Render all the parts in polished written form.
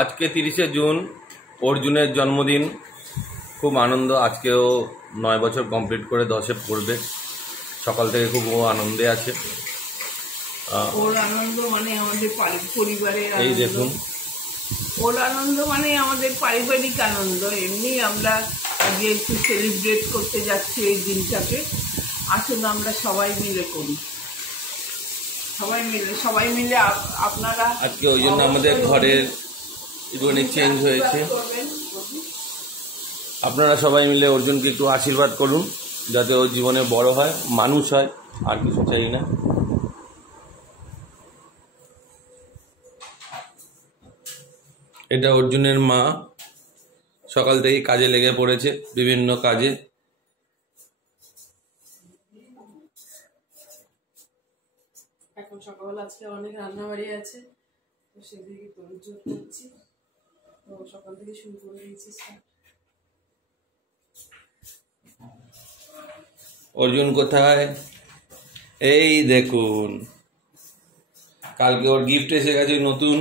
আজকে 30শে জুন অর্জুনের জন্মদিন। খুব আনন্দ। আজকেও 9 বছর কমপ্লিট করে 10-এ পড়বে। সকাল থেকে খুব আনন্দে আছে। ওর আনন্দ মানে আমাদের পরিবারের এই দেখুন, ওর আনন্দ মানে আমাদের পারিবারিক আনন্দ। এমনি আমরা আজকে একটু সেলিব্রেট করতে যাচ্ছি এই দিনটাকে। আসলে আমরা সবাই মিলে করি, সবাই মিলে আপনারা আজকে ওই জন্য আমাদের ঘরের একটুখানি চেঞ্জ হয়েছে। আপনারা সবাই মিলে অর্জুনকে একটু আশীর্বাদ করুন যাতে ওর জীবনে বড় হয়, মানুষ হয়, আর কিছু চাই না। এটা অর্জুনের মা, সকাল থেকে কাজে লেগে পড়েছে, বিভিন্ন কাজে। এখন সকালবেলা আজকে অনেক রান্নাবাড়ি আছে, তো সেদিকে তোড়জোড় করছি। তো সকাল থেকে শুরু করে দিয়েছি। অর্জুন কোথায়? এই দেখুন, কালকে ওর গিফট এসে গেছে নতুন।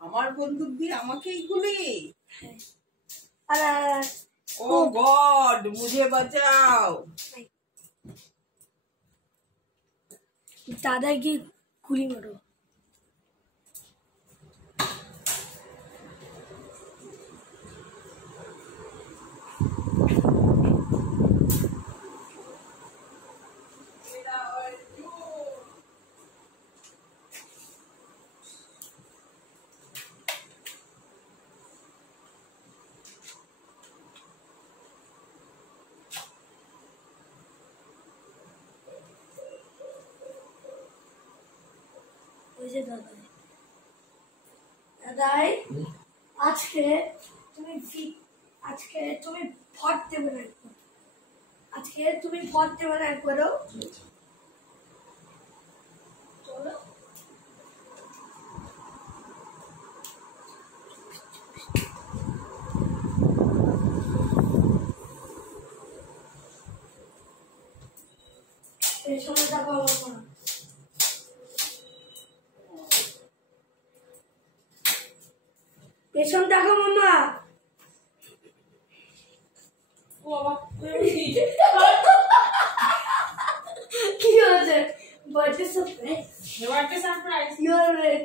আমার বন্দুক দিয়ে আমাকেই গুলি। ও গড, মুঝে বাঁচাও। दादा की गुली मारो। দাদাই আজকে তুমি ভোট দেবে না, আজকে তুমি ভোট দেবে না একবারও। চলো এই সময় টাকা পাবো না। পেছন দেখো মামা। কি হয়েছে? Birthday surprise. You are red.